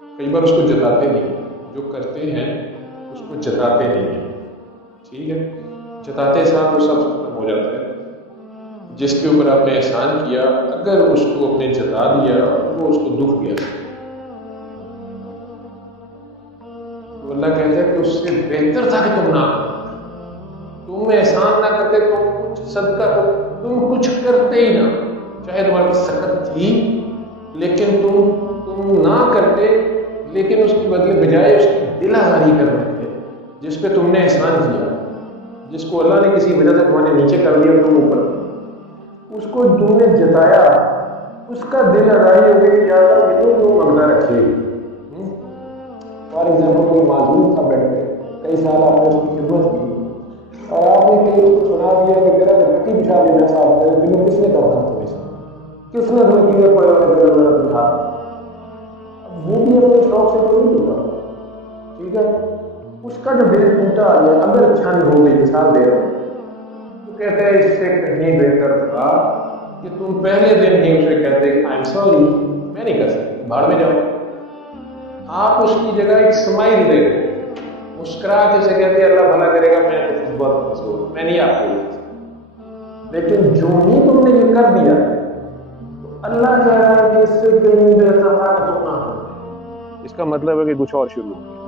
کئی بار اس کو جتاتے نہیں ہیں، جو کرتے ہیں اس کو جتاتے نہیں ہیں، ٹھیک ہے، جتاتے ساتھ وہ سب ختم ہو جاتا ہے۔ جس کے اوپر آپ نے احسان کیا، اگر اس کو اپنے جتا دیا وہ اس کو دکھ گیا، تو اللہ کہتا ہے کہ اس سے بہتر تھا کہ تم نہ تم احسان نہ کرتے، تم کچھ صدقہ تم کچھ کرتے ہی نہ، چاہے تمہاری سخت تھی لیکن تم نہ کرتے، لیکن اس کے بدلے بجائے اس کی دل آزاری کرنے کے جس پہ تم نے احسان کیا، جس کو اللہ نے کسی وجہ سے تمہارے نیچے کر دیا تم اوپر، اس کو تم نے جتایا، اس کا دل آزاری ہو گئی کہ اللہ مجھے تو منگنا رکھے۔ فار ایگزامپل کوئی معذور تھا بیٹھ پہ، کئی سال آپ نے اس کی خدمت کی اور آپ نے کہیں اس کو سنا دیا کہ تیرا تو مٹی بچھا دینا صاحب ہے، دنوں کس نے کرنا تمہیں ساتھ، کس نے تمہیں کیڑے پڑے ہوئے تیرا میرا بٹھا، اب وہ بھی اپنے شوق سے تو نہیں ہوتا، ٹھیک ہے، اس کا جو دل ٹوٹا آ گیا، اگر چھن ہو گئی، مثال دے رہا ہوں، تو کہتے ہیں اس سے کہیں بہتر تھا کہ تم پہلے دن ہی اسے کہتے کہ آئی ایم سوری، میں نہیں کر سکتا، بھاڑ میں جاؤ۔ آپ اس کی جگہ ایک اسمائل دے دیں، مسکرا کے اسے کہتے ہیں اللہ بھلا کرے گا، میں کچھ بہت مشہور، میں نہیں آپ کو، لیکن جو ہی تم نے یہ کر دیا تو اللہ کہہ رہا ہے کہ اس سے کہیں بہتر تھا کہ تم نہ کرو۔ اس کا مطلب ہے کہ کچھ اور شروع ہو گیا۔